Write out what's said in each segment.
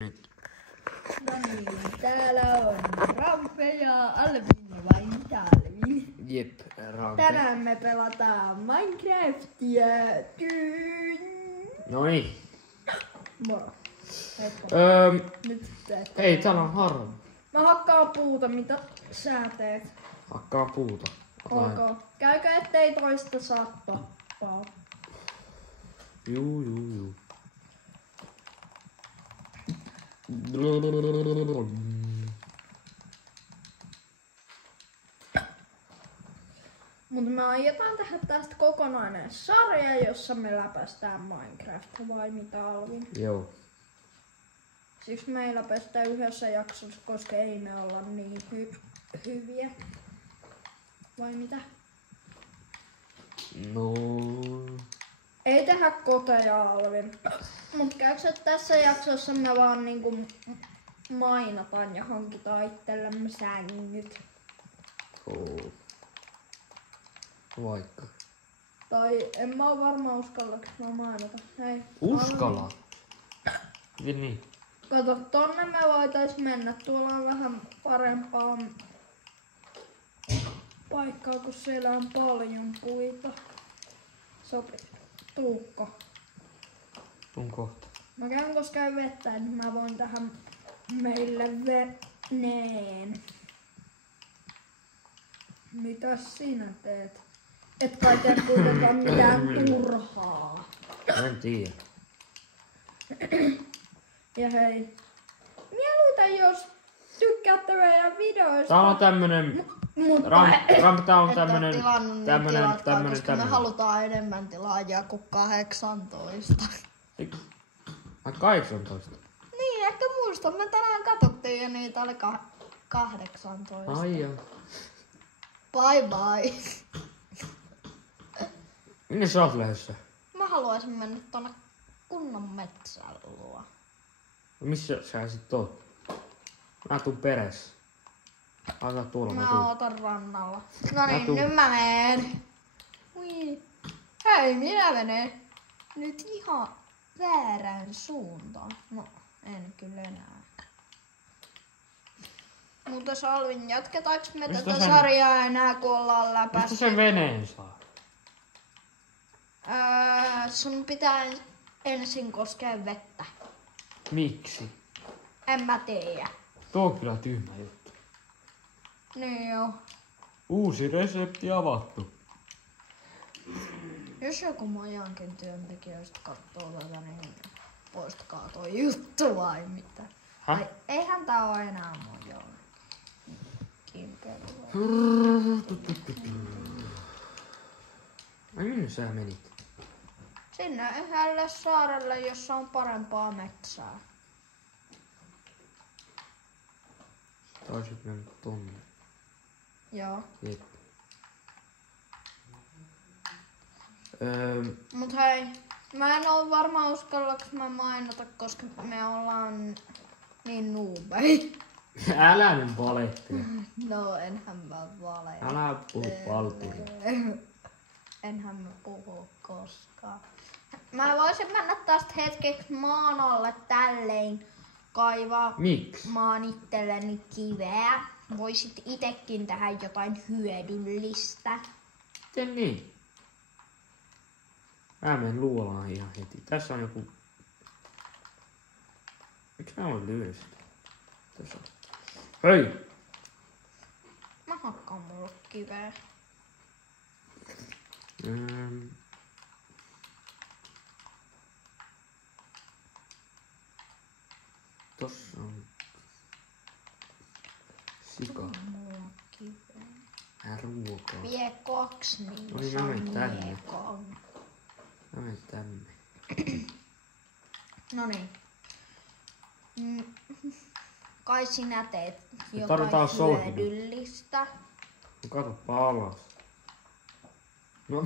Nyt. No niin, täällä on Rampe ja Alvin vain Alvin. Jep, Rampe. Tänään me pelataan Minecraftia. Noniin. Moro. Heippa. Nyt teet. Hei, täällä on harva. Mä hakkaan puuta, mitä sä teet. Hakkaa puuta. Ok. Käykö ettei toista saa tappaa. Juu. Mutta me aiotaan tehdä tästä kokonainen sarja, jossa me läpästään Minecraft, vai mitä Alvin? Joo. Siis me ei läpästä yhdessä jaksossa, koska ei me olla niin hyviä. Vai mitä? No. Ei tehdä koteja, Alvin. Mut käykö tässä jaksossa me vaan niinku mainataan ja hankitaan itsellemme sängyt? Oh. Vaikka. Tai en mä oo varma uskallaks mä mainita. Hei. Uskalla. Miten niin? Kato, tonne me voitais mennä. Tuolla on vähän parempaa paikkaa, kun siellä on paljon puita. Sopi. Tuukko. Tuun kohta. Mä käyn koska käy vettä, niin mä voin tähän meille veneen. Mitäs sinä teet? Et kai tee kuitenkaan mitään turhaa. En tiedä. Ja hei. Mieluiten jos tykkäätte meidän videoista. Tää on tämmönen... Rampe, tää on tämmönen... Me halutaan enemmän tilaajia kuin 18. Ai 18. Niin, ehkä muistan. Me tänään katsottiin ja niitä oli 18. Ai joo. Bye bye. Minne sä oot lähdössä? Mä haluaisin mennä tonne kunnon metsän luo. Missä sä sit oot? Mä tuun perässä. Ota tuolla, mä Mä tuun. ootan rannalla. No niin, tuun. nyt mä menen. Ui. Hei, minä menen nyt ihan väärään suuntaan. No, en kyllä enää. Mutta Salvin, jatketaanko me Mistä tätä sen- sarjaa enää, kun ollaan Mistä läpästy? sen veneen saa? Sun pitää ensin koskea vettä. Miksi? En mä tiedä. Tuo on kyllä tyhmä juttu. Niin joo. Uusi resepti avattu. Jos joku Mojankin työntekijöistä katsoo tätä, niin poistakaa toi juttu vai mitä? Häh? Ai, eihän tää oo enää Mojan. Kimpelua. Ai minne sä menit? Sinne yhdelle saarelle, jossa on parempaa metsää. Taisit mennä tonne. Joo. Jep. Mut hei, mä en oo varma uskallaks mä mainita, koska me ollaan niin nuubei. Älä nyt valehtele. No, enhän mä vale. Älä puhu valturia. Enhän mä puhu koskaan. Mä voisin mennä tästä hetkeksi maan alle tälleen kaivaa Miksi? maan itselleni kiveä. Voisit itekin tähän jotain hyödyllistä. Miten niin? Mä menen luolaan ihan heti. Tässä on joku... Miks mä oon lyöstä? Tässä on... Hei! Mä hakkaan mulle kiveä. Tossa on... Sika. Mulla kiveä. Ruokaa. Vie 2, niin No niin, mä saan menen tänne. miekon. Mä menen tänne. Noniin. Kai sinä teet Me jotain tarvitaan solmuja. hyödyllistä. No katoppa alas. No...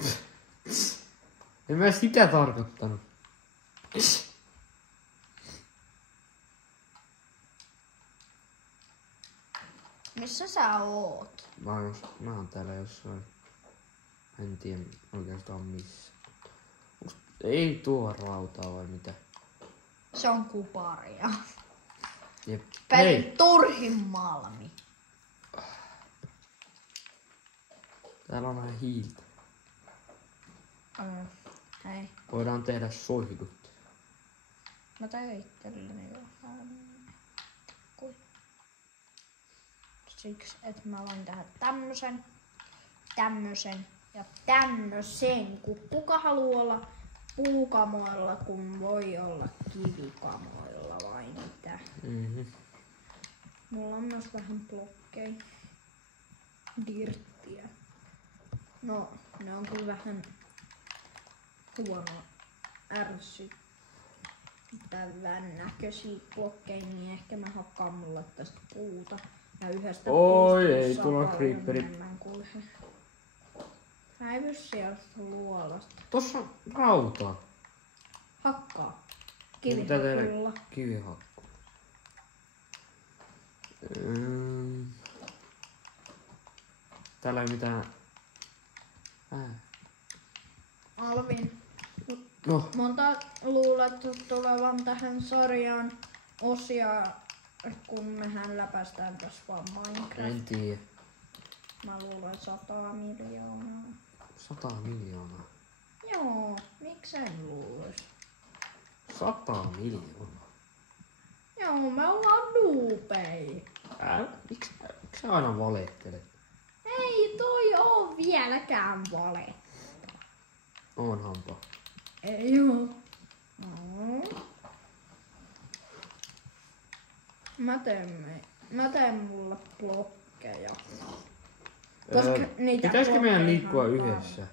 En mä sitä tarkoittanut. Missä sä oot? Mä oon täällä jossain. En tiedä oikeastaan missä. Ei tuo rautaa vai mitä? Se on kuparia. Jep. Pelin Hei, turhin Malmi. täällä on vähän hiiltä. Hei. Voidaan tehdä soihdut. Mä tein itselleni vähän. Siksi, että mä voin tehdä tämmösen ja tämmösen. Kuka haluaa olla puukamoilla, kun voi olla kivikamoilla vai mitä? Mulla on myös vähän blokkeja. Dirttiä. No, ne on kyllä vähän ärsyttävän näköisiä blokkeja, niin ehkä mä hakkaan mulle tästä puuta. Ja yhdestä Oi, puusta ei saa tulla paljon creeperi. enemmän kuin he. Häivy sieltä luolasta. Tossa on rautaa. Hakkaa. Mitä tehdä? Kivihakulla. Kivihakku. Täällä ei mitään... Alvin, No, monta luulet tulevan tähän sarjaan osia, kun mehän läpäistään tässä vaan Minecraft? en tiedä. Mä luulen 100 miljoonaa. 100 miljoonaa. Joo, miksen luulis? 100 miljoonaa. Joo, me ollaan duupei. Miksi sä aina valehtelet? Ei toi oo vieläkään vale. Onhanpa. Ei oo. No. Mä teen mulle blokkeja. Koska niitä Pitäisikö meidän blokkeja liikkua on yhdessä?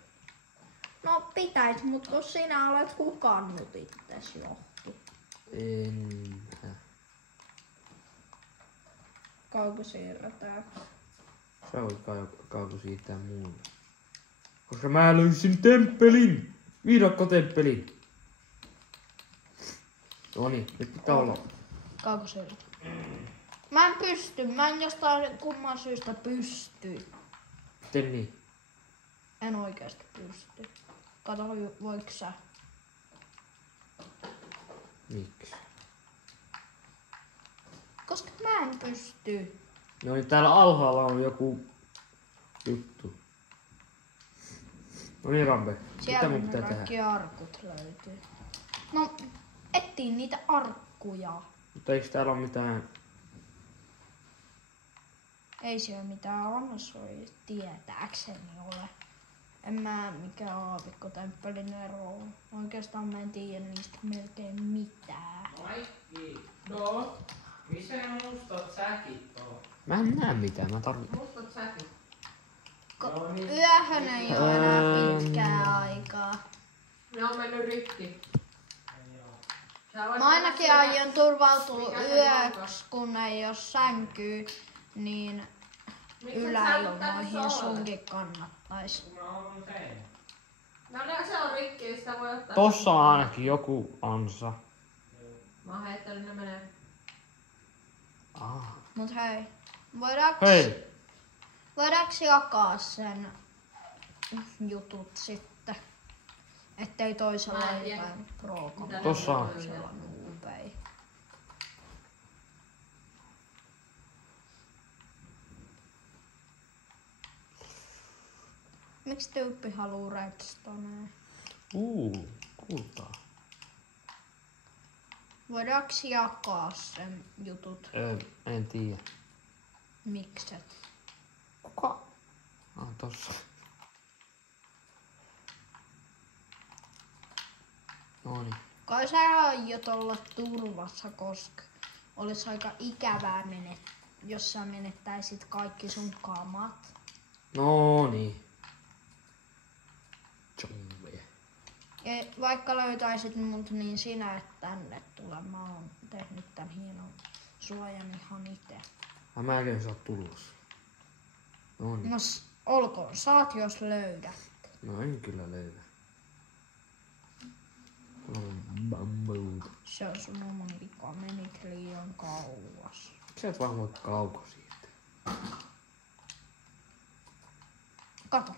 No pitäis, mut kun sinä olet hukannut itses johonkin. En. Kauko siirretään. Sä voit kauko siirtää mulle. Koska mä löysin temppelin! Viidakkotemppelin! Noniin, nyt pitää olla. Kauko siellä? Mä en pysty. Mä en jostain kumman syystä pysty. Miten niin? En oikeesti pysty. Kato, voiko sä? Miksi? Koska mä en pysty. No niin, täällä alhaalla on joku juttu. No niin, Rampe. Mitä Sieltä mun ne pitää tehdä? kaikki arkut löytyy. No, etsii niitä arkkuja. Mutta eikö täällä ole mitään... Ei siellä mitään annosoja tietääkseni ole. En mä mikään aavikkotemppelin ero ole. Oikeastaan mä en tiedä niistä melkein mitään. Kaikki. No, missä ne mustat säkit on? Mä en näe mitään, mä tarvitsen... Mustat säkit. Ko- Yöhön ei ole enää pitkää aikaa. Ne on mennyt rikki. Mä ainakin aion turvautua yöksi, kun ei oo sänkyy, niin yläilmoihin sunkin kannattais. Kun mä oon seinä. No se on rikki, sitä voi ottaa. Tossa on ainakin joku ansa. Mä oon heittänyt ne menee. Mut hei, Hei! voidaanko jakaa sen jutut sitten? Ettei toisella Mä en ole tiedä. jotain pro-kommenttia. Mitä ne Tossa on. Toisella noobei. Miksi tyyppi haluu redstonea? Kultaa. Voidaanko jakaa sen jutut? En tiedä. Mikset? Kuka? Tossa. Noniin. Kai sä aiot olla turvassa, koska olis aika ikävää jos sä menettäisit kaikki sun kamat. Noniin. Zombie. Ja vaikka löytäisit mut, niin sinä et tänne tule. Mä oon tehnyt tän hienon suojan ihan ite. Mäkin sä oot tulossa. Noniin. No olkoon, saat jos löydät. No en kyllä löydä. Bamboo. Se on sun oma vika, menit liian kauas. Sä et vaan voi kauko siitä. Kato.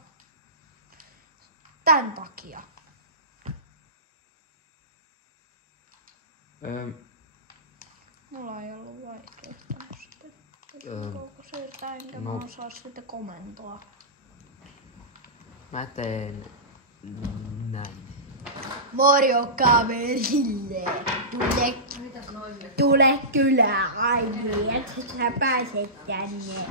Tän takia. Mulla ei ollut vai? koko siirtää, enkä no. mä osaa sitä komentoa. Mä teen näin. Moro kaverille. Tule kylään Aini, että sä pääset tänne.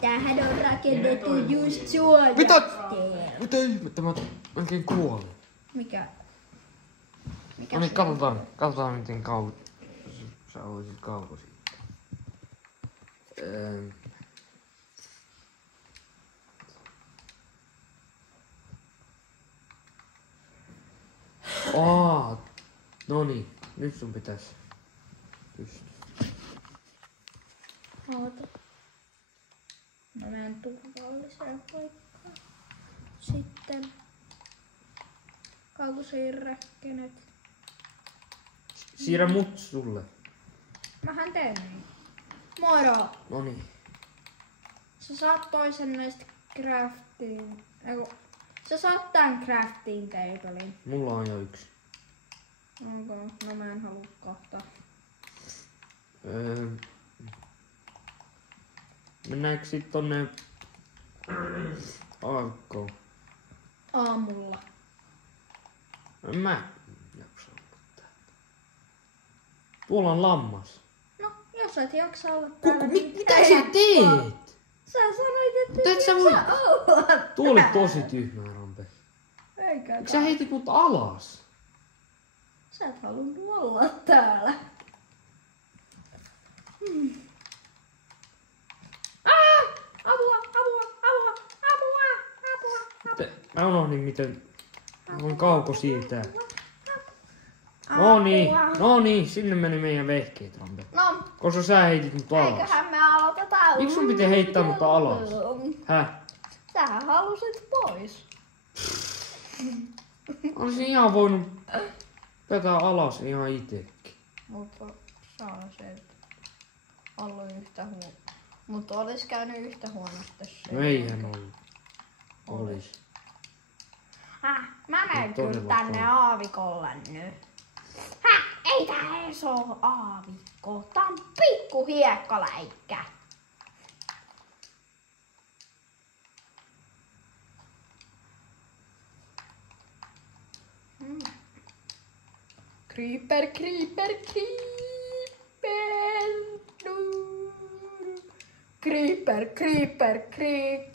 Tämähän on rakennettu just suodatteen. Mitä ihmettä, mä oikein kuolin. Mikä? No niin, katsotaan miten kauan sä olisit kauko siitä. Noniin, nyt sun pitäis pystyä. Oota. Mä menen turvalliseen paikkaan. Sitten kausiräkkenet. Siirrä mut sulle. Mähän teen niin. Moro! Noniin. Sä saat toisen näistä craftiin. Sä saat tän crafting tablein. Mulla on jo yksi. Onko? No mä en halua kahta. Mennäänkö sit tonne aavikkoon? Aamulla. En mä jaksa olla täällä. Tuolla on lammas. No, jos et jaksa olla täällä, Mitä sä teet? Sä sanoit, että Mutta et sä et voi- jaksa olla Tuo oli täällä. tosi tyhmä, Rampe. Eikä Miksi sä heitit mut alas? Sä et halunnut olla täällä. Apua, apua, apua, apua, apua. Mä unohdin miten... Mä voin kauko siirtää. Apua. No niin, sinne meni meidän vehkeet, Rampe. No, Koska sä heitit mut alas. eiköhän me aloiteta. Miksi sun piti heittää mut alas? Häh? Sähän halusit pois. Olisin ihan voinut vetää alas ihan itekin. Mutta saa se, että ollut yhtä Mutta olis käynyt yhtä huonosti se. No eihän ollut. Olis. Mä menen No, kyllä todella tänne paljon. aavikolle nyt. Ei tää edes oo aavikko. Tää on pikku hiekkaläikkä. Creeper, creeper, creeper. Creeper, creeper, creeper.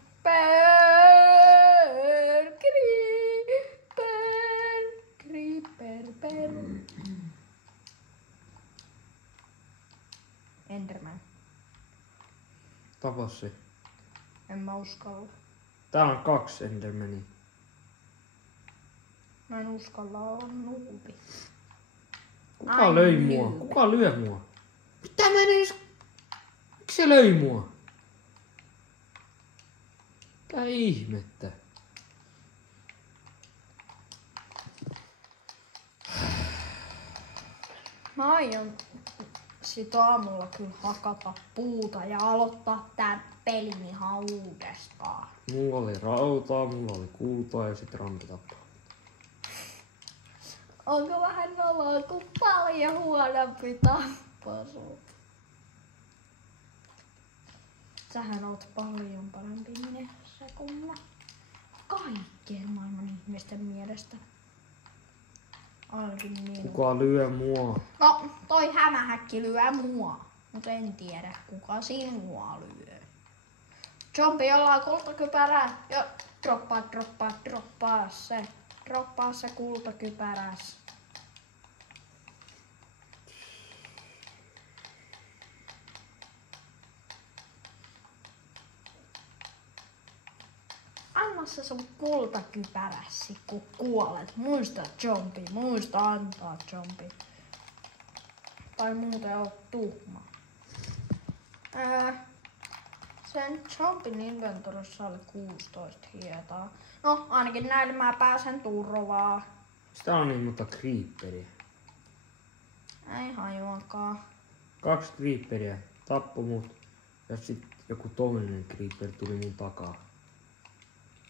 Creeper, creeper. Enderman. Tapas se. En mä uskalla. Täällä on 2 Endermania. Mä en uskalla olla nuubi. Kuka löi mua? Kuka lyö mua? Mitä mä en edes... Miksi se löi mua? Mitä ihmettä? Mä aion sit aamulla kyllä hakata puuta ja aloittaa tää pelin ihan uudestaan. Mulla oli rautaa, mulla oli kultaa ja sit Rampe tappaa. Onko vähän noloa, kun paljon huonompi tappaa sut? Sähän oot paljon parempi minessä kuin mä. Kaikkien maailman ihmisten mielestä. Ainakin minun. Kuka lyö mua? No, toi hämähäkki lyö mua. Mut en tiedä, kuka sinua lyö. Zombi, jolla on kultakypärä. Jo, droppaa se. Droppaa se kultakypäräs. Anna se sun kultakypäräsi, kun kuolet. Muista zombi, muista antaa zombi. Tai muuten oot tuhma. Sen zombin inventorissa oli 16 hietaa. No, ainakin näillä mä pääsen turvaan. Sitä on niin monta creeperia. Ei hajuakaan. 2 creeperia tappoi mut. Ja sit joku toinen creeper tuli mun takaa.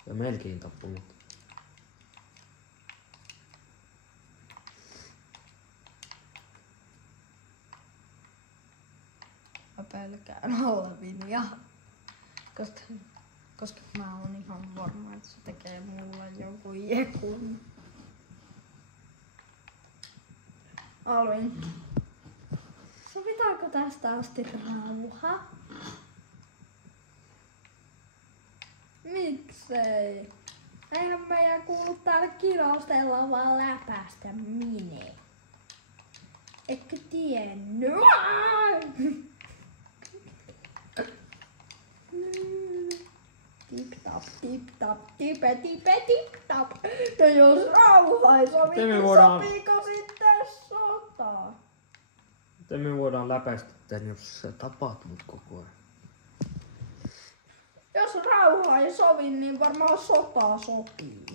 Ja melkein tappoi mut. Mä pelkään Alvinia. Koska mä oon ihan varma, että se tekee mulle jonkun jekun. Alvin. Sovitaanko tästä asti rauha? Miksei? Eihän meidän kuulu täällä kirostella vaan läpästä minne. Etkö tiennyt? Tip tap, tip tap, tipe tipe tip tap. Ja jos rauha ei sovi, Miten me niin voidaan- sopiiko sitten sota? Miten me voidaan läpäistä tän, jos sä tapaat mut koko ajan? Jos rauha ei sovi, niin varmaan sota sopii.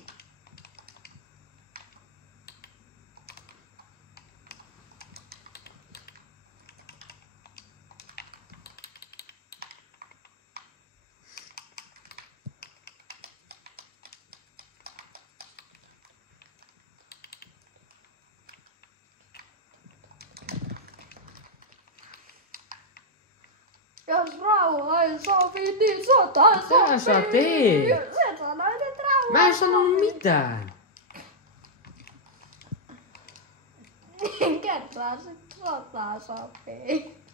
Jos rauha ei sovi, niin sota sopii. Mitä sä teet? Sä sanoit, että rauha Mä en sanonut mitään. niin kerran sit sota sopii.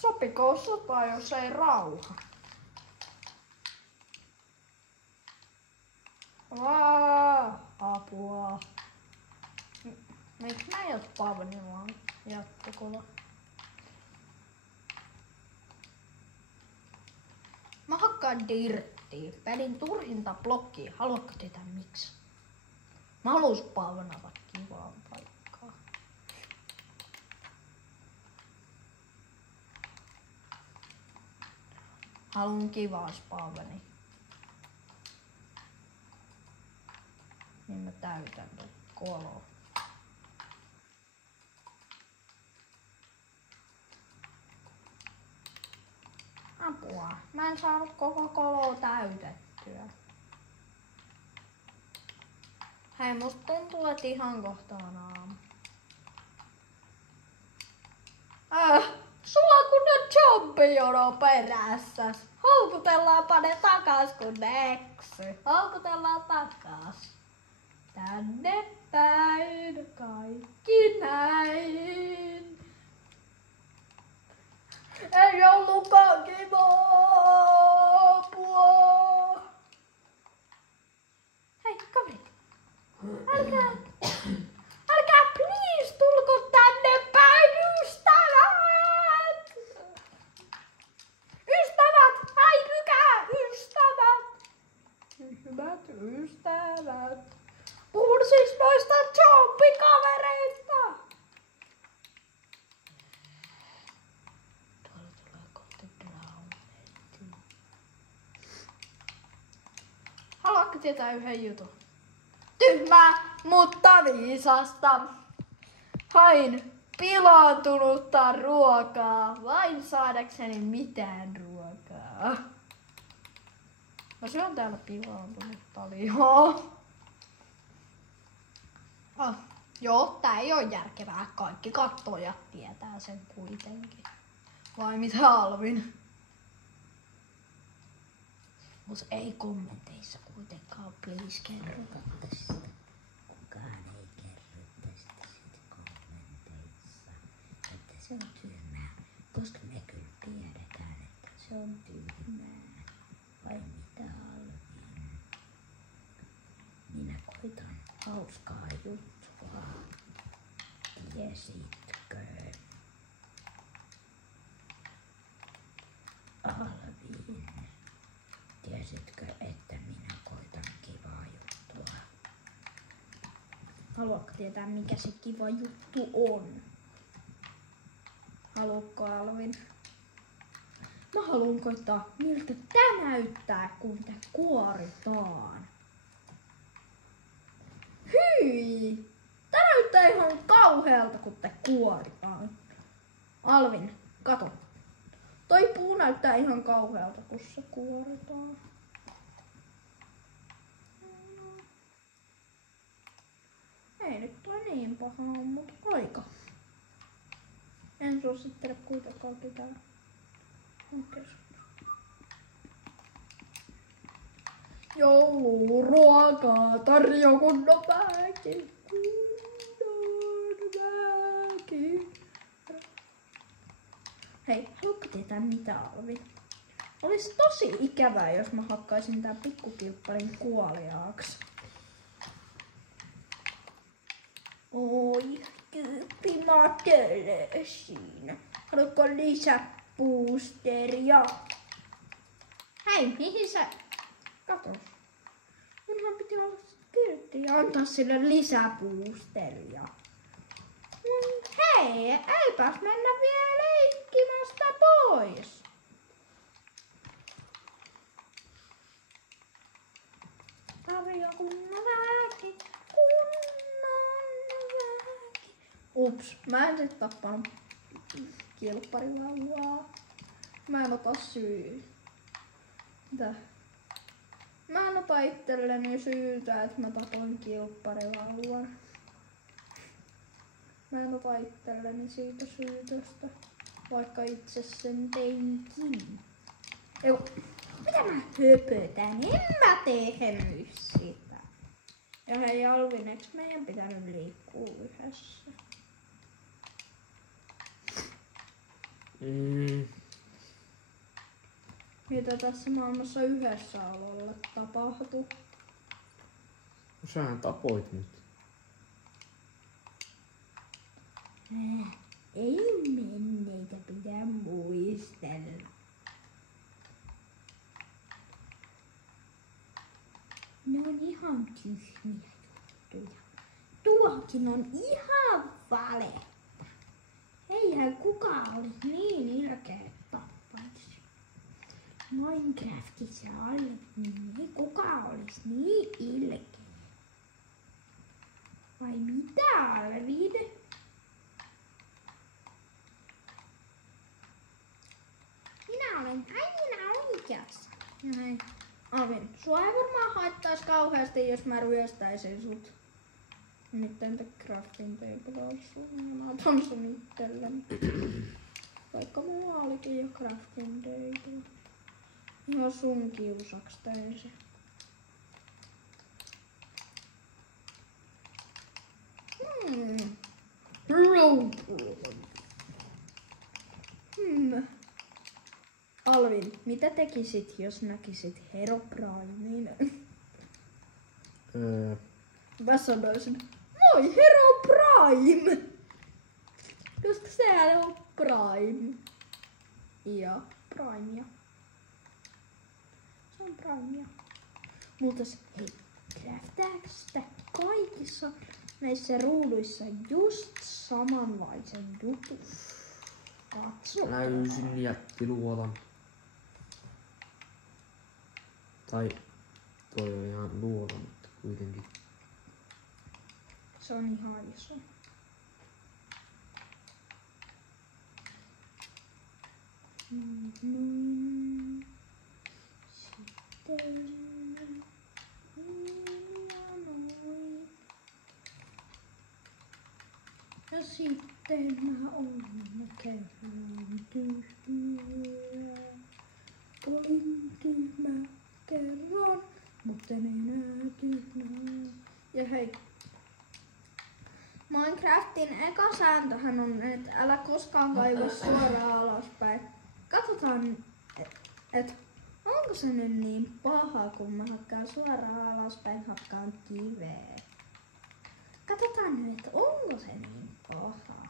Sopiko sota, jos ei rauha? Apua. Miksi mä ei oo Pavnilla jatkokuva? Mä hakkaan dirttiä. Pelin turhinta blokkia. Haluatko tietää miksi? Mä halus pavnata kivaan paikkaa. Haluun kivaa spavni. Niin mä täytän ton kolo. Apua. Mä en saanut koko koloa täytettyä. Hei, musta tuntuu, että ihan kohtaan aamu. Sulla on kunnon zombijono perässä. Houkutellaanpa ne takas kun ne eksy. Houkutellaan takas. Tänne päin kaikki näin. Ei ollutkaan kivaa apua. Hei, kaverit. Älkää please tulko tänne päin, ystävät! Ystävät, häipykää, ystävät! Hyvät ystävät. Puhun siis noista zombikavereista. Tuolla tulee kohti Brownetti. Haluatko tietää yhden jutun? Tyhmää, mutta viisasta. Hain pilaantunutta ruokaa vain saadakseni mitään ruokaa. Mä syön täällä pilaantunutta lihaa. Joo, tää ei oo järkevää. Kaikki kattojat tietää sen kuitenkin. Vai mitä, Alvin? Mut ei kommenteissa kuitenkaan, please kerrota tästä. Kukaan ei kerro tästä sit kommenteissa, että se on tyhmää, koska me kyllä tiedetään, että se on tyhmää. Vai mitä, Alvin? Minä koitan hauskaa juttua. Tiesitkö? Alvin, tiesitkö, että minä koitan kivaa juttua? Haluatko tietää, mikä se kiva juttu on? Haluatko, Alvin? Mä haluan koittaa, miltä tää näyttää, kun tää kuoritaan. Hyi! Tää näyttää ihan kauhealta, kun tää kuoritaan. Alvin, kato. Toi puu näyttää ihan kauhealta, kun se kuoritaan. Ei nyt toi niin paha on, mutta aika. En suosittele kuitenkaan ketään hankkeessa. Jouluruokaa tarjo kunnon väki. Kunnon väki. Hei, haluatko tietää mitä, Alvi? Olisi tosi ikävää, jos mä hakkaisin tää pikkukilpparin kuoliaaksi. Oi, kyyppi matelee siinä. Haluatko lisäboosteria? Hei, mihin sä... Katos. Munhan piti olla kyltti ja antaa sille lisäboosteria. Hei, eipäs mennä vielä leikkimästä pois. Tarjo kunnon väki, kunnon väki. Ups, mä en sit tappanut kilpparilaulaa. Mä en ota syytä. Mä en ota itselleni syytä, että mä tapoin kilpparilauan. Mä en ota itselleni siitä syytöstä, vaikka itse sen teinkin. Mitä mä höpötän? En mä tehnyt sitä. Ja hei Alvin, eiks meidän pitänyt liikkua yhdessä? Mitä tässä maailmassa yhdessä ololle tapahtuu? Sähän tapoit nyt. Ei menneitä pitää muistella. Ne on ihan tyhmiä juttuja. Tuokin on ihan valetta. Eihän kukaan olisi niin ilkeä tappaisi. Minecraftissa alle, niin ei kukaan olisi niin ilkeä. Vai mitä, Alvin? Minä olen aina oikeassa. Ja hei, Alvin, sua ei varmaan haittais kauheasti, jos mä ryöstäisin sut. Nimittäin te crafting table on sun ja mä otan sun itselleni. Vaikka mulla olikin jo crafting table. Ihan sun kiusaks tein se. Alvin, mitä tekisit, jos näkisit Herobrinein? Mä sanoisin, moi Herobrine! Koska sehän on Prime. Ja Primea. Se on Primea. Mutta hei, craftaaks sitä kaikissa näissä ruuduissa just samanlaisen jutun? Katso. Löysin jättiluolan. Tai toi on ihan luola, mutta kuitenkin. Se on ihan iso. Sitten... Ja sitten mä olin kerran tyhmä. Olin tyhmä kerran, mutta en enää tyhmä. Ja hei. Minecraftin eka sääntöhän on, että älä koskaan kaiva suoraan alaspäin. Katsotaan, että onko se nyt niin paha, kun mä hakkaan suoraan alaspäin, hakkaan kiveä. Katsotaan nyt, että onko se niin paha.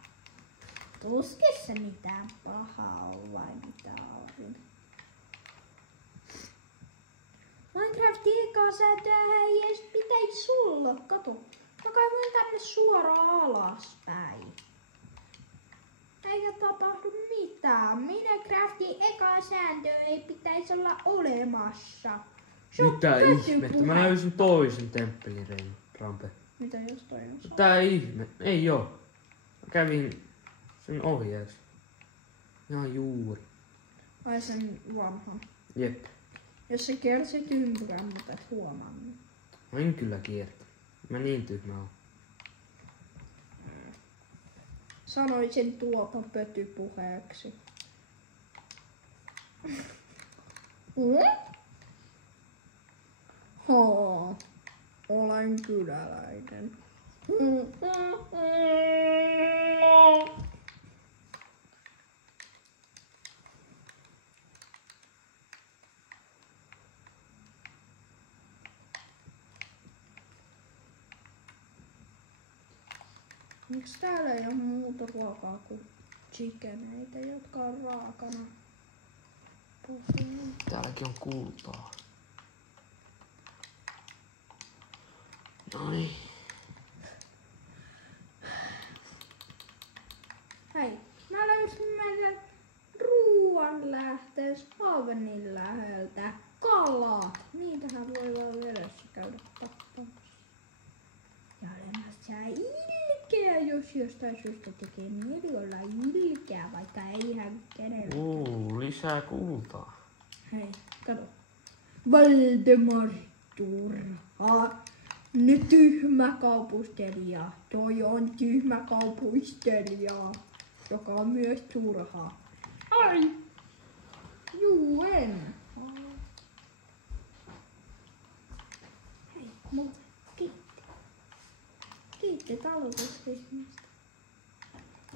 Tuskin se mitään pahaa on vai mitä on. Minecraftin eka sääntöä ei edes pitäisi sulla. Kato. Mä kaivoin tänne suoraan alaspäin. Eikä tapahdu mitään. Minecraftin eka sääntö ei pitäisi olla olemassa. Se on Mitä kötypuhe. ihmettä? Mä löysin toisen temppelin rampe. Mitä jos toi on saa? Tää ihme. Ei oo. Mä kävin sen ohjeessa. Ihan juuri. Ai sen vanhan. Jep. Jos sä kiersit ympyrän, mutta et huomannut. Mä en kyllä kiertä. Mä niin tyhmä oon. sanoisin tuota pötypuheeksi. Olen kyläläinen. Miksi täällä ei ole muuta ruokaa kuin chickeneitä, jotka on raakana? Täälläkin on kultaa. Noniin. Hei, mä löysin meidän ruoan lähteen Spavenin läheltä. Kalat! Niitähän voi vaan vedessä käydä tappamassa. Ja olemassa ilkeä, jos jostain syystä tekee mieli olla ilkeä, vaikka eihän kenelläkään. Lisää kultaa. Hei, kato. Valdemar turha. Nyt tyhmä kaupustelija. Toi on tyhmä kaupustelija, joka on myös turha. Ai! Juu, en. Hei, mutta kiitti. Kiitti talutusryhmästä.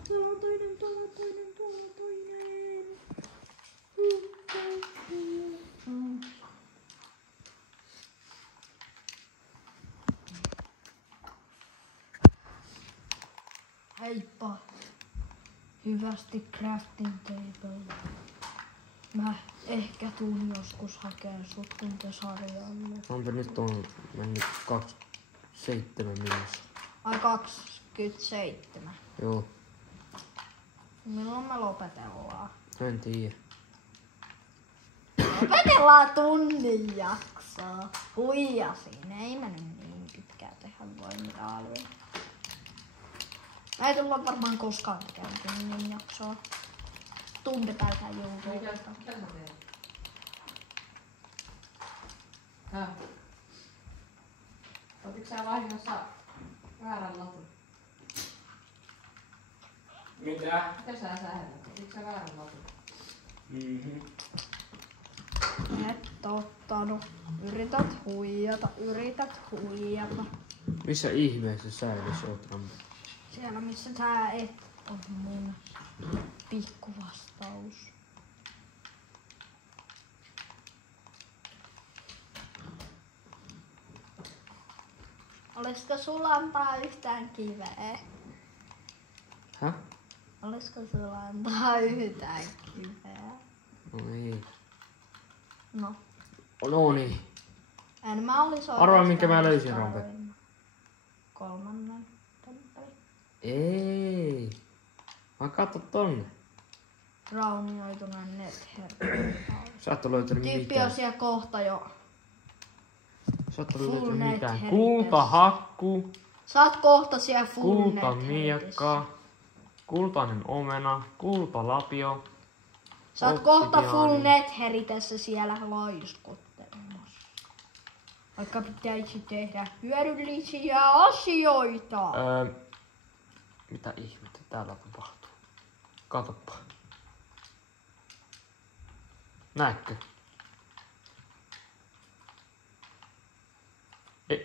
Tuolla on toinen, tuolla on toinen, tuolla on toinen. Heippa. Hyvästi crafting table. Mä ehkä tuun joskus hakeen sut kuntosarjalle. Onpa nyt on mennyt 27 minuuttia. Ai 27. Joo, Milloin me lopetellaan? en tiedä. Lopetellaan tunnin jaksoa. Huijasin. Ei mä nyt niin pitkään tehdä voi mitään. Mä ei tulla varmaan koskaan tekemään tunnin jaksoa. Tunti päätään joulua. Mikä sä teet? Häh? Otitko sä vahingossa väärän latun? Mitä? Mitä sä sähellät? Otitko sä väärän latun? Et ottanut. Yrität huijata. Missä ihmeessä sä edes oot, Rambo? Siellä missä sä et on mun pikkuvastaus. Olisiko sulla antaa yhtään kiveä? Häh? Olisiko sulla antaa yhtään kiveä? No ei. No, No niin. en mä olis Arvaa, minkä mä löysin, oikeastaan Rampe. valinnut. Kolmannen temppeli. Ei. Vaan katso tonne. Raunioituneen nether. Sä et oo löytänyt Tyyppi on mitään. siellä kohta jo. Sä et oo Full löytänyt mitään. net Kultahakku, Sä oot kohta siellä full kultamiekka, kultainen omena, kultalapio. Sä oot kohta full obsidiaani. netheritessä siellä laiskottelemassa. Vaikka pitäisi tehdä hyödyllisiä asioita. Mitä ihmettä täällä tapahtuu? Katoppa. Näetkö?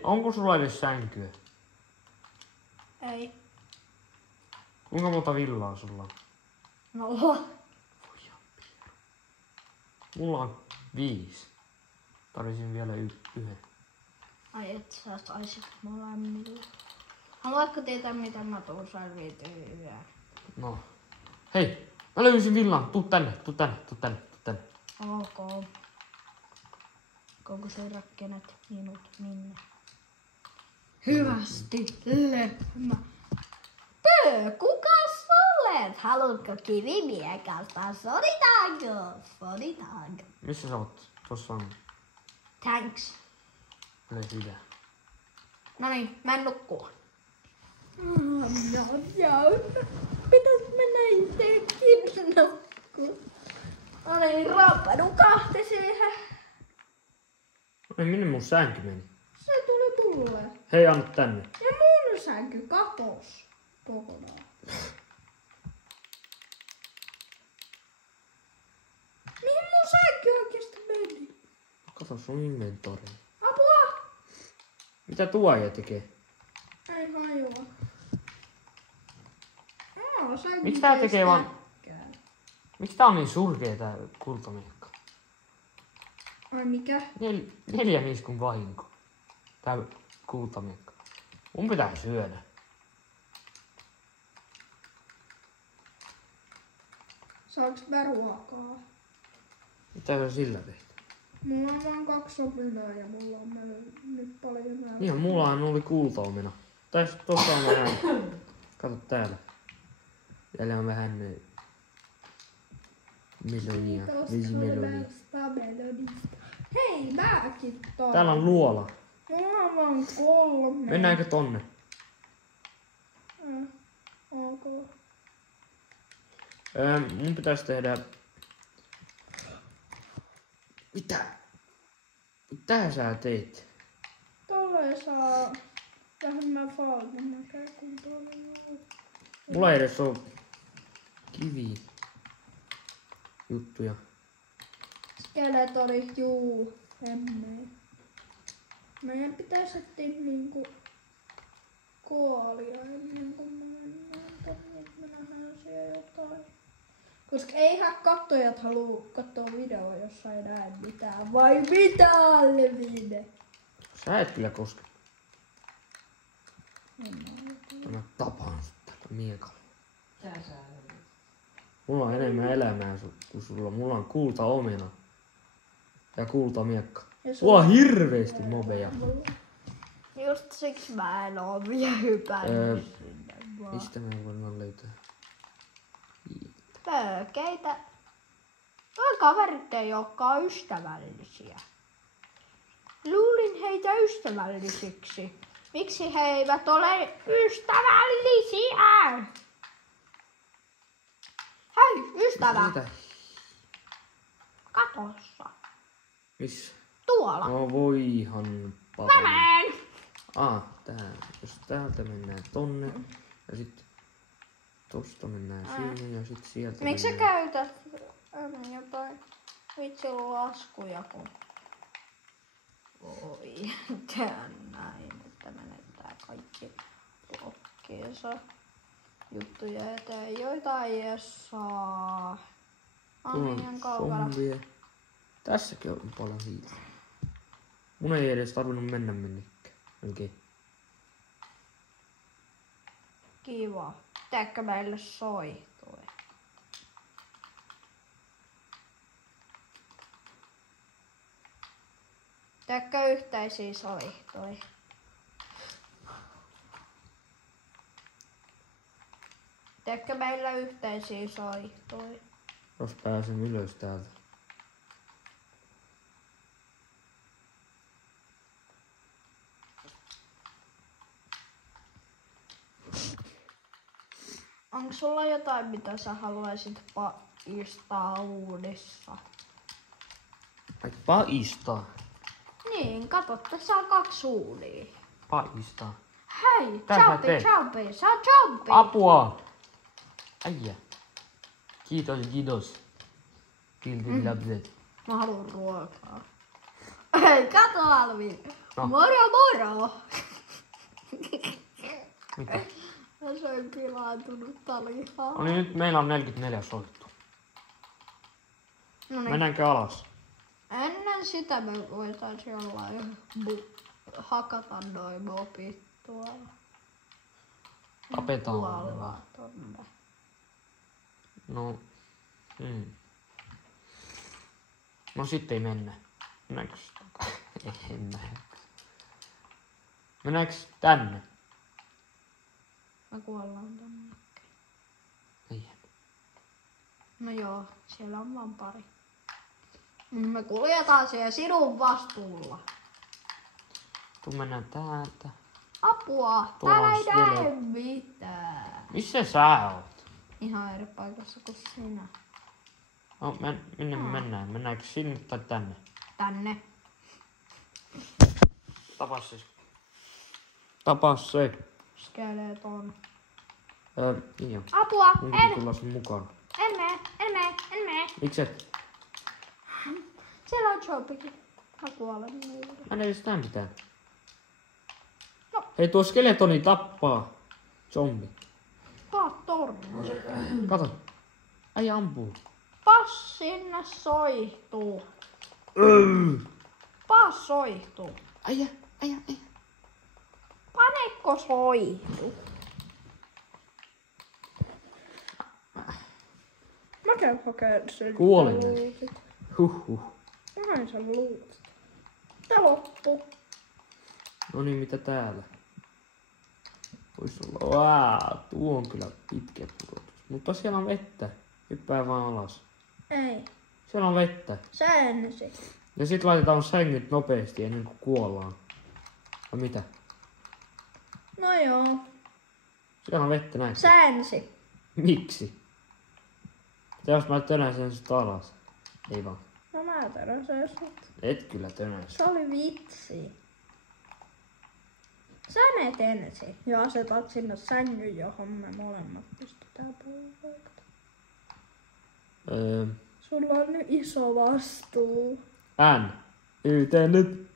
Onko sulla edes sänkyä? Ei. Kuinka monta villaa sulla on? No. Mulla on 5. Tarvisin vielä yhden. Ai et sä saisit molemmilla. Haluatko tietää mitä mä tuun selviytyä? No. Hei! Mä löysin villan! Tuu tänne! Ok. Onko se rakennat minut minne? Hyvästi, lehmä. Kukas olet? Haluatko kivimiekasta? Soditaanko? Missä sä oot? Tossa on. Thanks. Ole hyvä. Noniin, mä en nukkua. Pitäis mennä itsekin nukkua. Noniin, Rampa nukahti siihen. Ei, minne mun sänky meni? Se tuli mulle. Hei, anna tänne. Ja mun sänky katos kokonaan. säkin oikeesti meni? Kato sun inventori. Apua! Mitä tuoja tekee? Ei hajoa. Säkin Miksi tää tekee vaan... stäkkää. Miksi tää on niin surkea tää kultamiekka? Ai mikä? 4 niskun vahinko. Tää kultamiekka. Mun pitää syödä. Saaks mä ruokaa? Mitä sä sillä teet? Mulla on vaan 2 omenaa ja mulla on nyt paljon nälkä. Niin, mullahan oli kultaomena. Tossa on vähän... Kato täällä. Täällä on vähän... Melonia. Vesi melonia. Melodista. Hei, mäkin toi. Täällä on luola. Mulla on vaan 3. Mennäänkö tonne? Ok. Mun pitäis tehdä... Mitä sä teit? Tolle saa vähemmän falkenmäkää kuin tuolla juu. Mulla ei edes oo kivi juttuja. Skeletonit, juu. Emme. Meidän pitäis etsiä niinku koolia ennen kuin me mennään tonne, että me nähdään siellä jotain. Koska eihän katsojat haluu katsoa videoa, jos ei näe mitään. Vai mitä, Levine? Sä et kyllä koske. Mä tapaan sut tällä miekalla. Mitä sä olet? Mulla on enemmän elämää kuin sulla. Mulla on kultaomena. Ja kultamiekka. Mulla on hirveesti mobeja. Just siksi mä en oo vielä hypännyt sinne vaan. Mistä me voidaan löytää? Pöökeitä. Nuo kaverit ei olekaan ystävällisiä. Luulin heitä ystävällisiksi. Miksi he eivät ole ystävällisiä? Hei, ystävä! Mitä? Katossa. Missä? Tuolla. No voihan Mä paha. menen. Tää. Jos täältä mennään tonne ja sit tosta mennään sinne ja sit sieltä Miksi sä mennään. käytät jotain vitsilaskuja, kun... Voi, tää näin, että menettää kaikki blokkiinsa juttuja eteen, joita ei edes saa. Tuolla Ihan on kaukana. zombie. Tässäkin on paljon hiiltä. Mun ei edes tarvinnut mennä minnekään. Melkein. Kiva. Pitääkö meille soihtui? Pitääkö yhteisiä soihtui? Pitääkö meillä yhteisiä soihtui? Jos pääsen ylös täältä. Onko sulla jotain, mitä sä haluaisit paistaa uudissa? Ai paistaa. Niin, kato, tässä on 2 uunia. Paistaa. Hei, Mitä sä teet? jumpi, sä jumpi. Apua! Äijä. Kiitos. Kiltin lapset. Mä haluan ruokaa. Hei, kato Alvi. No. Moro. Mitä? Mä söin pilaantunutta lihaa. No niin, nyt meillä on 44 soittua. No niin. Mennäänkö alas? Ennen sitä me voitais jollain hakata noi mobit tuolla. Tapetaan. Tuolla tonne. No. No sitten ei mennä. Mennäänkö? En mennä. Mennäänkö tänne? Me kuollaan tonne. Ei. No joo, siellä on vaan pari. Me kuljetaan siellä sinun vastuulla. Tuu mennään täältä. Apua, Tuolla täällä on ei siellä. näe mitään. Missä sä oot? Ihan eri paikassa kuin sinä. No, minne me mennään? Mennäänkö sinne tai tänne? Tänne. Tapas se. Skeleton. Niin Apua, mun piti tulla sun mukaan. en mene. Miksi et? sopikin. Mä kuolen niille. Mä en edes näe mitään. No. Hei, tuo skeletoni tappaa zombi. Paat tornus. Kato. Äijä ampuu. Pas sinne soihtuu. Pas soihtuu. Äijä. Panekko soihtuu? Mä käyn hakeen sen. Kuolin. luutit. Huhhuh. Mä hain sen luutit. Tää loppuu. No niin, mitä täällä? Vois olla. Tuo on kyllä pitkä pudotus. Mutta siellä on vettä. Hyppää vaan alas. Ei. Siellä on vettä. Säänsi. Ja sit laitetaan sängyt nopeasti ennen kuin kuollaan. Vai mitä? No joo. Siellä on vettä näin. Säänsi. Miksi? Mitä jos mä tönäsen sut alas? Ei vaan. No mä tönäsen sut. Et kyllä tönäs. Se oli vitsi. Sä menet ensin ja asetat sinne sängyn, johon me molemmat pystytään puhumaan. Sulla on nyt iso vastuu. YT nyt.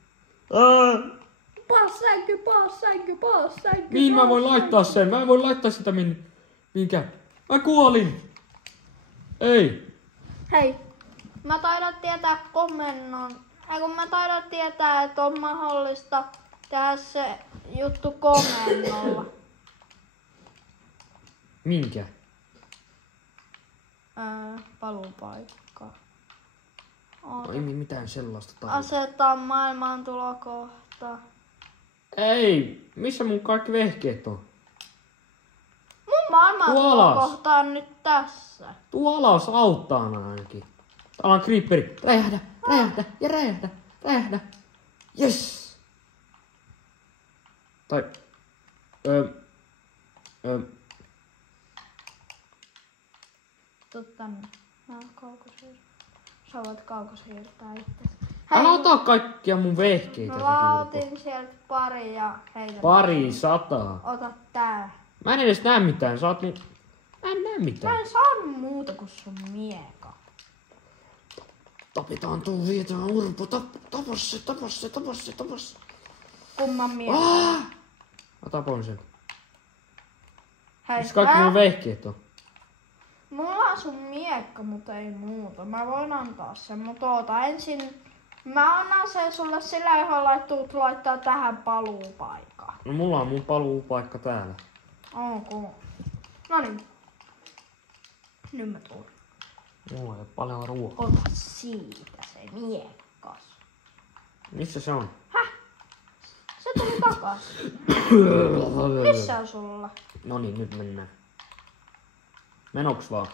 Paas sänky, paas sänky, paas sänky. Mihin mä paas voin sänky. laittaa sen? Mä en voi laittaa sitä mihinkään. Mä kuolin. Ei. Hei, mä taidan tietää komennon. Kun mä taidan tietää, että on mahdollista tehdä se juttu komennolla. Minkä? Paluupaikka. No, ei mitään sellaista tarvitse. Asettaa maailmantulokohta. Ei. Missä mun kaikki vehkeet on? Mun maailmantulokohta on nyt tässä. Tuu alas auttaa ainakin. Täällä on creeperi. Räjähdä. Yes. Tai... Tänne. Mä oon kaukosiirto. Sä voit kaukosiirtää itse. Älä ota kaikkia mun vehkeitä. Mä otin sieltä pari ja heitä. Pari sataa. Ota tää. Mä en edes näe mitään. Sä oot niin... Mä en näe Mä mitään. en saanut muuta kuin sun mieka. Tapetaan tuon vietään urpo. Tapa se. Kumman mieka? Mä tapoin sen. Hei, Missä kaikki mun vehkeet on? mulla on sun miekka, mutta ei muuta. Mä voin antaa sen, mutta oota ensin. Mä annan sen sulle sillä, johon tuut laittaa tähän paluupaikkaan. No mulla on mun paluupaikka täällä. Onko? Noniin. Nyt mä tuun. Mulla ei ole paljon ruokaa. Ota siitä se miekkas. Missä se on? Se tuli takas. Missä on sulla? No niin, nyt mennään. Menoks vaan?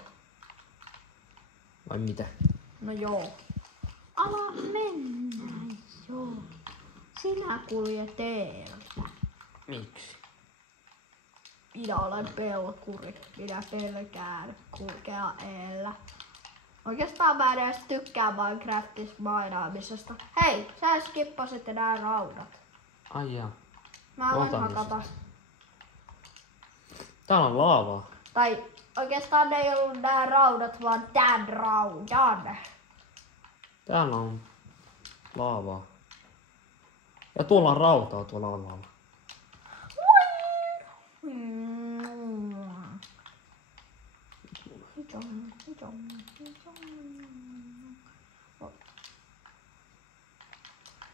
Vai mitä? No joo. Ala mennä, joo. Sinä kuljet teeltä. Miksi? Minä olen pelkuri. Minä pelkään kulkea eellä. Oikeastaan mä en edes tykkää Minecraftissa mainaamisesta. Hei, sä skippasit enää raudat. Ai jaa. Mä voin Otan hakata. Täällä on laavaa. Tai oikeastaan ne ei ollut nää raudat, vaan tän raudan. Täällä on laavaa. Ja tuolla on rautaa tuolla alhaalla.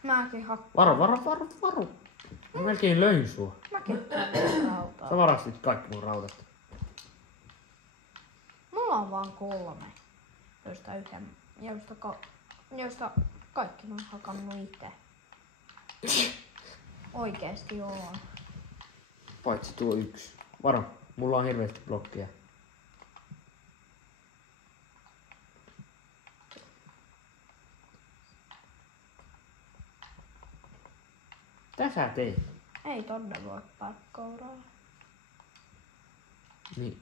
Mäkin hakkaan. Varo. Mä melkein löin sua. Mäkin hakkaan rautaa. Sä varastit kaikki mun raudat. Mulla on vaan 3. Joista kaikki mä oon hakannut itse. Oikeesti on. Paitsi tuo yksi. Varo, mulla on hirveästi blokkeja. Mitä sä teet? Ei tonne voi parkkouraa. Niin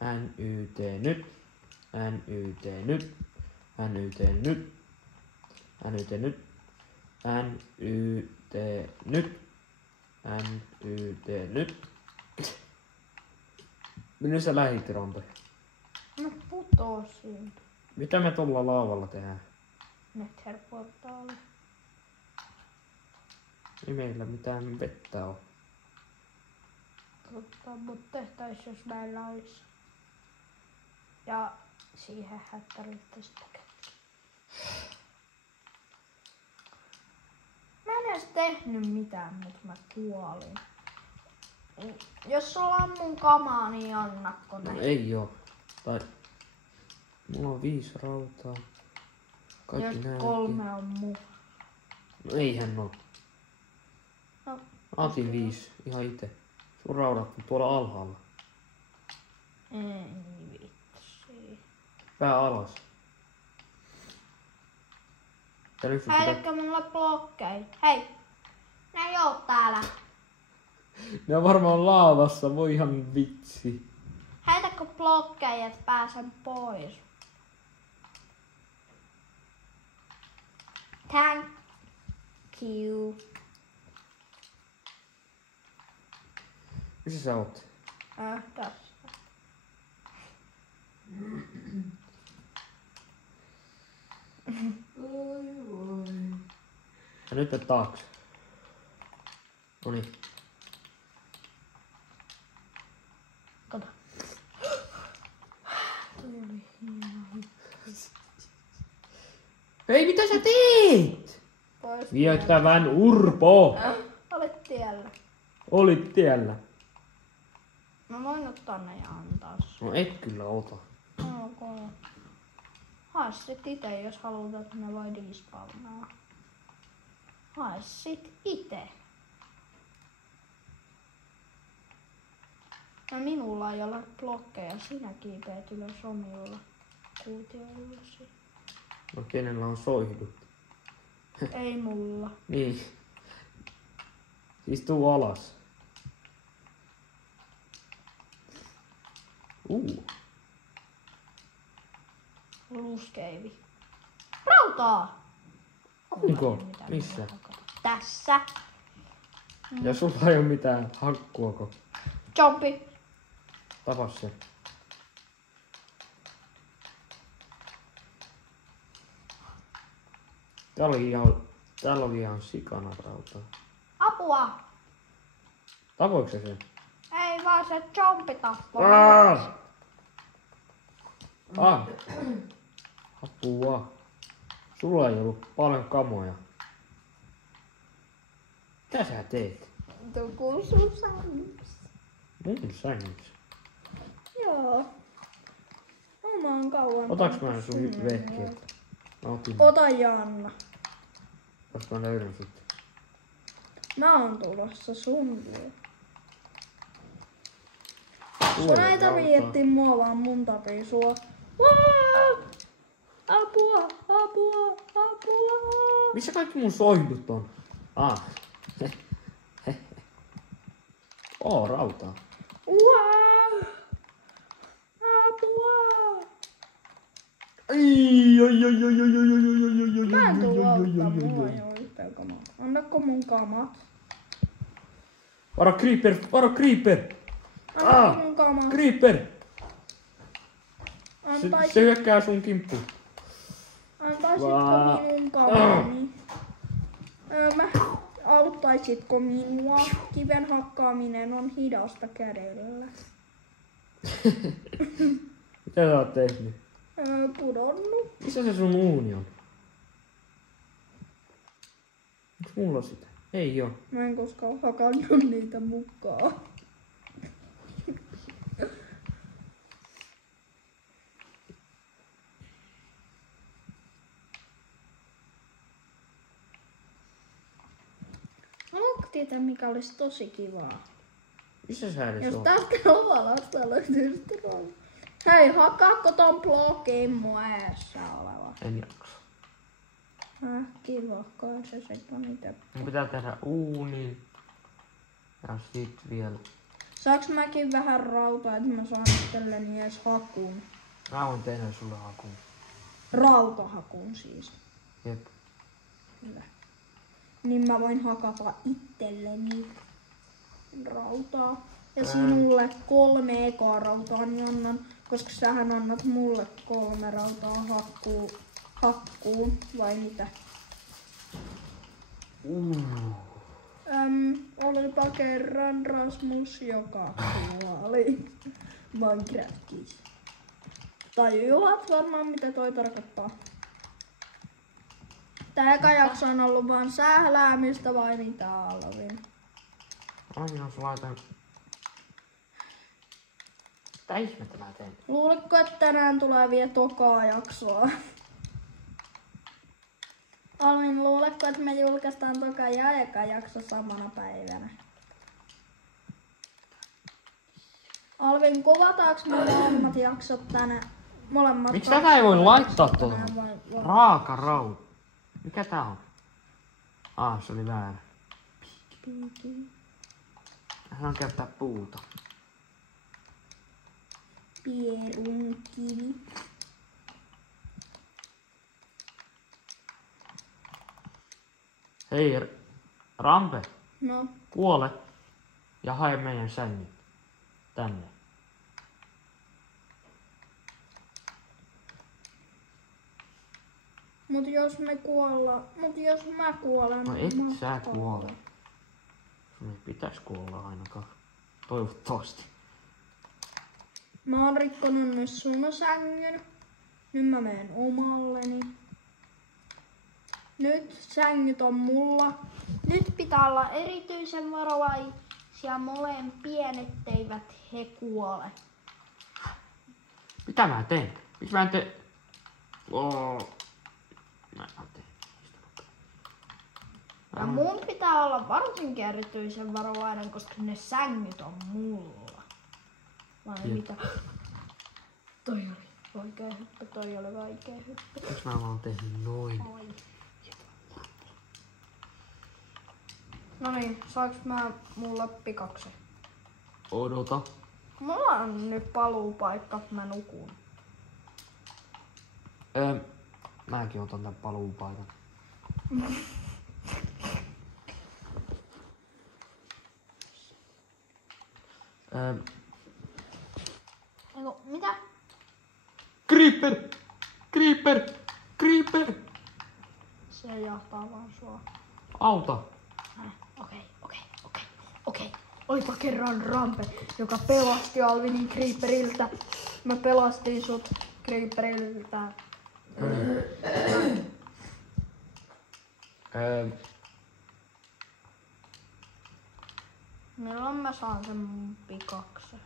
NYT nyt. NYT nyt. NYT nyt. NYT nyt. NYT nyt. NYT nyt. Minne sä lähit, Rompe? No putoo siitä. Mitä me tuolla laavalla tehdään? Nether-portaali. Ei meillä mitään vettä oo. Mut tehtäis jos meillä olis. Ja siihen hättäritte sitä kättä. Mä en edes tehnyt mitään, mut mä kuolin. Jos sulla on mun kamaa, niin annakko No ne? ei oo. Tai... Mulla on 5 rautaa. Kaikki Jos nää. 3 on mun. No eihän oo. No, Mä otin 5 ihan ite. Sun raudat on tuolla alhaalla. ei vitsi. Pää alas. Ja nyt sun pitää... Heitätkö mulle blokkei? Hei! Ne ei oo täällä. Ne on varmaan laavassa, voi ihan vitsi. Heitätkö blokkeja, et pääsen pois? Thank you. Missä sä oot? Tässä. Ja nyt et taakse. Noniin. Kato. Toi oli hieno. Hei, mitä sä teet? Pois. Viettävän urpo! Olet tiellä. Olit tiellä. Mä voin ottaa ne ja antaa sun. No et kyllä ota. Ok. Hae sit ite, jos haluat, että ne voi despawnaa. Hae sit ite. No minulla ei ole blokkeja, sinä kiipeät ylös omilla kuutioillasi. No kenellä on soihdut? Ei mulla. Niin. Siis tuu alas. Luskeivi. Rautaa! Onko? Mitä Missä? minä hakata? Tässä. Ja sulla ei oo mitään hakkuako. Jumpi. Tapa se. Täällä oli ihan sikana rautaa. Apua! Tapoiko se sen? Ei vaan se jumpi tappaa. Apua. Sulla ei ollut paljon kamoja. Mitä sä teet? Tuku sun sängyssä. Mun sängyssä. Joo. Mä oon kauan. Otaks mä sun vehkeet? Mä otin. Ota Janna. Koska mä löydän sut. Mä oon tulossa sun luo. Tulee Sun ei tarvii rautaa. etsiä mua, vaan mun tarvii sua. Vaa! Apua! Apua! Apua! Missä kaikki mun soihdut on? Rautaa. Uaa! Apua! Mä en tullut auttaa, mulla ei oo yhtään kamaa. Annakko mun kamat? Varo creeper! Varo creeper! Annakko mun kamat? Creeper! Se Antaisit, hyökkää sun kimppuun. antaisitko minun kamani? Auttaisitko minua? Kiven hakkaaminen on hidasta kädellä. Mitä sä oot tehnyt? Pudonnut. Missä se sun uuni on? Onks mulla sitä? Ei oo. Mä en koskaan hakannut niitä mukaan. Haluatko tietää, mikä olisi tosi kivaa? Missä sä edes Jos oot? tästä ovalasta löytyy sitten. Hei, hakaatko ton blokin mun eessä oleva? En jaksa. Kiva, kai se sitten on itse. Mun pitää tehdä uuni. Ja sit vielä. Saaks mäkin vähän rautaa, että mä saan itselleni edes hakun? Mä voin tehdä sulle hakun. Rautahakun siis. Jep. Hyvä. Niin mä voin hakata itselleni rautaa. Ja sinulle 3 ekaa rautaa niin annan, koska sähän annat mulle 3 rautaa hakkuun, vai mitä? Olipa kerran Rasmus, joka kuoli Minecraftissa. Tajuat varmaan mitä toi tarkoittaa. Tää eka jakso on ollut vaan sähläämistä vai mitä Alvin? Ai jos laitan... Mitä ihmettä mä teen? Luuletko, että tänään tulee vielä tokaa jaksoa? Alvin, luuletko, että me julkaistaan toka ja eka jakso samana päivänä? Alvin, kuvataanko me molemmat jaksot tänään? Molemmat. Miksi tätä ei voi laittaa tuohon? tänään vai- Raaka rau. Mikä tää on? Se oli väärä. Hän käyttää puuta. Pierunkivi. Hei, Rampe, No, kuole ja hae meidän sängyn tänne. mut jos me kuollaan, mut jos mä kuolen, No niin et mä sä kuolen. kuole. Sun ei pitäis kuolla ainakaan. Toivottavasti. Mä oon rikkonut nyt sun sängyn. Nyt mä menen omalleni. Nyt sängyt on mulla. Nyt pitää olla erityisen varovaisia molempien, etteivät he kuole. Mitä mä teen? Miksi mä en tee? Mä en tee. Ja mun pitää olla varsinkin erityisen varovainen, koska ne sängyt on mulla. Vai Jep. mitä? Toi oli vaikea hyppy, toi oli vaikea hyppy. Miksi mä vaan tehnyt noin? No niin, saaks mä mulle pikaksi? Odota. Mulla on nyt paluupaikka, mä nukun. Mäkin otan tän paluupaikan. Eiku, mitä? Creeper! Creeper! Creeper! Se jahtaa vaan sua. Auta! Okei. Olipa kerran Rampe, joka pelasti Alvinin Creeperiltä. Mä pelastin sut Creeperiltä. Milloin mä saan sen mun pikaksen?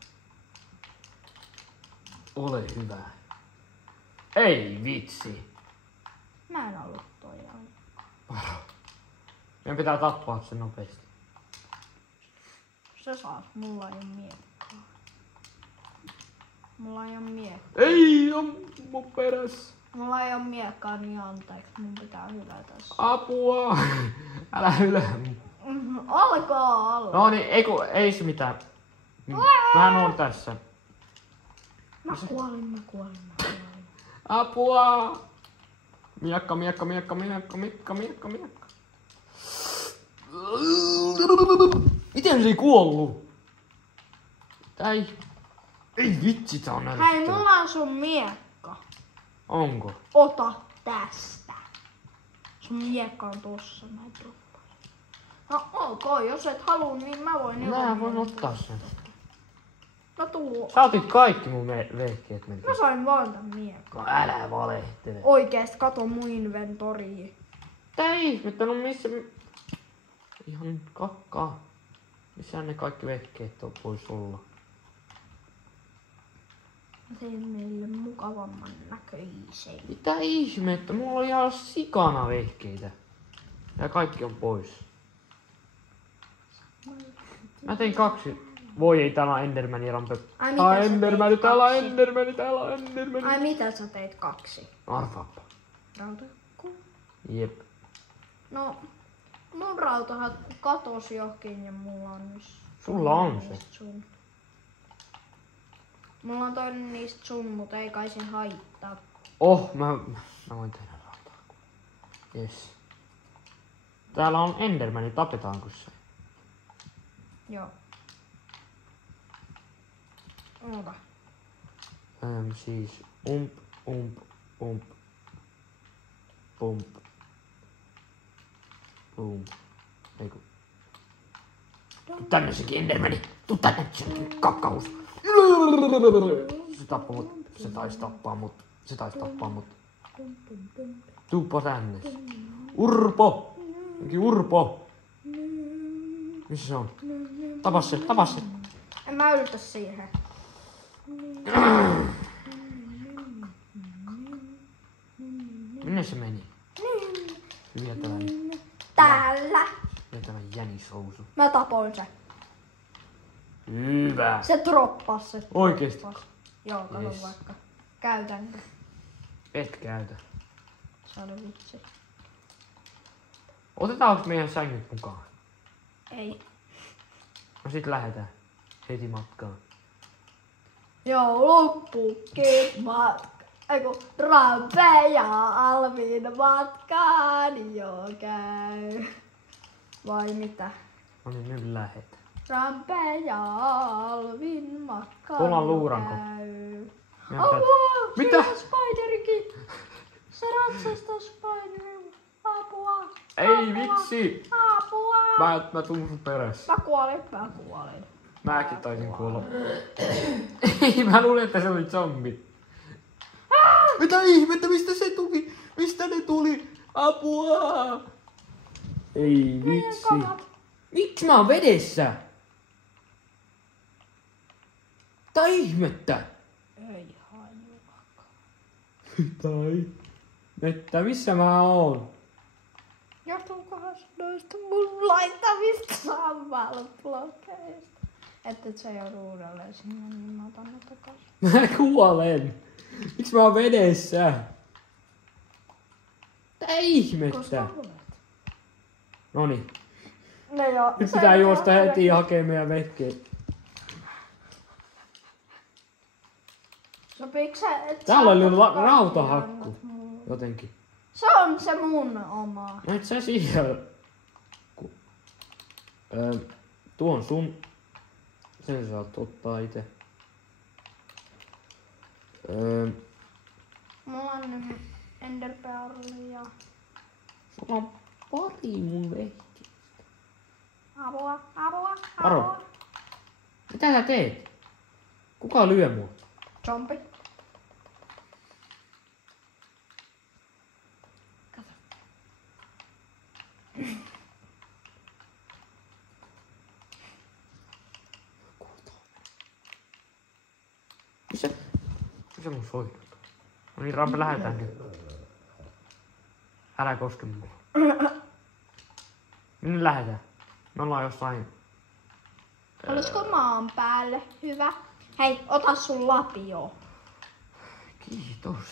Ole hyvä. Ei vitsi. Mä en ollut toi Alvi. Meidän pitää tappaa se nopeasti. Se saas, mulla ei oo miekkaa. Mulla ei oo miekkaa. Ei on mun perässä. Mulla ei oo miekkaa, niin anteeksi, mun pitää hylätä se. Apua! Älä hylää. Alkaa alla. No niin, ei se mitään. Mä oon tässä. Mä kuolin. Apua! Miekka. Miten se ei kuollut? Tää ei vitsi, tää on näyttävä. Hei, mulla on sun miekka. Onko? Ota tästä. Sun miekka on tossa, mä droppasin. No ok, jos et halua, niin mä voin Mä voin ottaa sen. No tuu. Sä otit kaikki mun vehkeet melkein. Mä sain vaan tän miekka. No älä valehtele. Oikeesti kato mun inventoriin. Tää ihmettä, no missä... Ihan kakkaa. Missä ne kaikki vehkeet vois olla? Mä tein meille mukavamman näköisen. Mitä ihmettä? Mulla on ihan sikana vehkeitä. Ja kaikki on pois. Mä tein 2. Voi ei, täällä on Endermani Rampe. Ai Täällä on mitä sä Endermani, teit täällä on kaksi? Endermani. Ai mitä sä teit 2? Arvaappa. Rautakku. Jep. No, mun rautahakku katosi johonkin ja mulla on nyt... Sulla on se. Sun. Mulla on toinen niistä sun, mut ei kai se haittaa. Mä voin tehdä rautaa. Yes. Täällä on Endermani, tapetaanko se? Joo. Ota. Siis ump. Pump. Boom. Eiku. Tuu tänne se Endermani. Tuu tänne se kakkaus. Se tappoi mut. Se taisi tappaa mut. Tuuppa tänne. Urpo! Onkin Urpo! Missä se on? Tapa se. En mä ylitä siihen. Minne se meni? Hyviä tällainen. Täällä. Ja tämä jänishousu. Mä tapoin se. Hyvä. Se droppas se. Oikeesti? Joo, kato Yes. vaikka. Käytänkö? Et käytä. Se oli vitsi. Otetaanko meidän sängyt mukaan? Ei. No sit lähdetään. Heti matkaan. Joulupukki matka. Eiku, Rampe ja Alvin matkaan jo käy. Vai mitä? No niin, nyt lähdetään. Rampe ja Alvin matkaan Tuolla on jo luuranko. käy. Meidän pitää- Apua! Mitä? Se on Spiderikin! Se ratsastaa Spiderin. Apua! Ei Apua! vitsi! Apua! Mä tuun sun perässä. Mä kuolin. Mäkin taisin kuolla. Ei, mä luulin, että se oli zombi. Mitä ihmettä, mistä se tuli? Mistä ne tuli? Apua! Ei vitsi. Miksi mä oon vedessä? Mitä ihmettä? Ei hajua. Tai. Että missä mä oon? Johtuukohan se noista mun laittamista sammalblokeista? Että et sä joudu uudelleen sinne, niin mä otan ne takas. Mä kuolen. Miksi mä oon vedessä? Mitä ihmettä? Koska olet. Noniin. No joo. Nyt pitää juosta heti ja hakea meidän vehkeet. Sopiiks sä, et Täällä oli sä otat rautahakku. kaikki annat mulle? Jotenkin. Se on se mun oma. No et sä siihen. Tuon sun. Sen saat ottaa ite. Mulla on nyt enderpearli ja Sulla on pari mun vehkeet. apua. Aro. Mitä sä teet? Kuka lyö mua? Zombi. Missä mun soinut? No niin, Rampe, lähdetään nyt. Älä koske mua. Minne lähdetään? Me ollaan jossain... Olisiko maan päälle? Hyvä. Hei, ota sun lapio. Kiitos.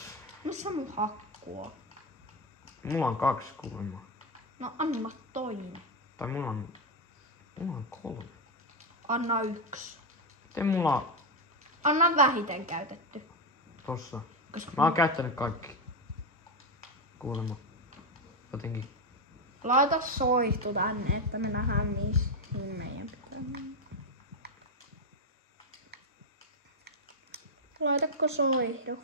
Missä mun hakku on? Mulla on 2 kuulemma. No anna toinen. Tai mulla on 3. Anna 1. Miten mulla on Anna vähiten käytetty. tossa? Koska Mä oon käyttänyt kaikki. Kuulemma. Jotenkin. Laita soihtu tänne, että me nähdään mihin meidän pitää mennä. Laitatko soihdu?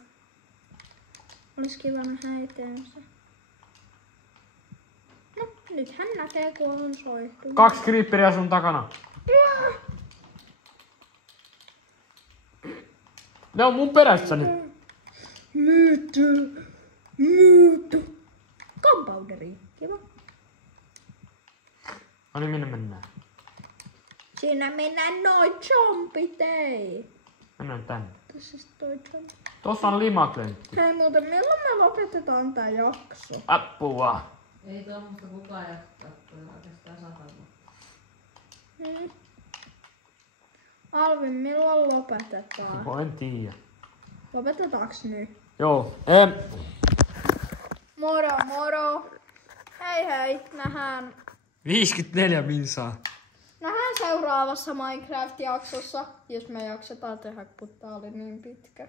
Olis kiva nähdä eteen se. No, nyt hän näkee, kun on soihtu. 2 creeperia sun takana. Ne on mun perässäni. Myyty. Compounderi. Kiva. No niin, minne mennään? Siinä mennään noin zombit, ei. Mennään tänne. Tässä sit toi zombi. Tossa on limaklentti. Hei muuten, milloin me lopetetaan tää jakso? Apua. Ei tuommoista kukaan jaksa katsoa, oikeastaan 100 vuotta. Alvin, milloin lopetetaan? No, en tiedä. Lopetetaanks nyt? Joo. Moro. Hei, nähdään 54 minsaa. seuraavassa Minecraft-jaksossa, jos me jaksetaan tehdä, kun tää oli niin pitkä.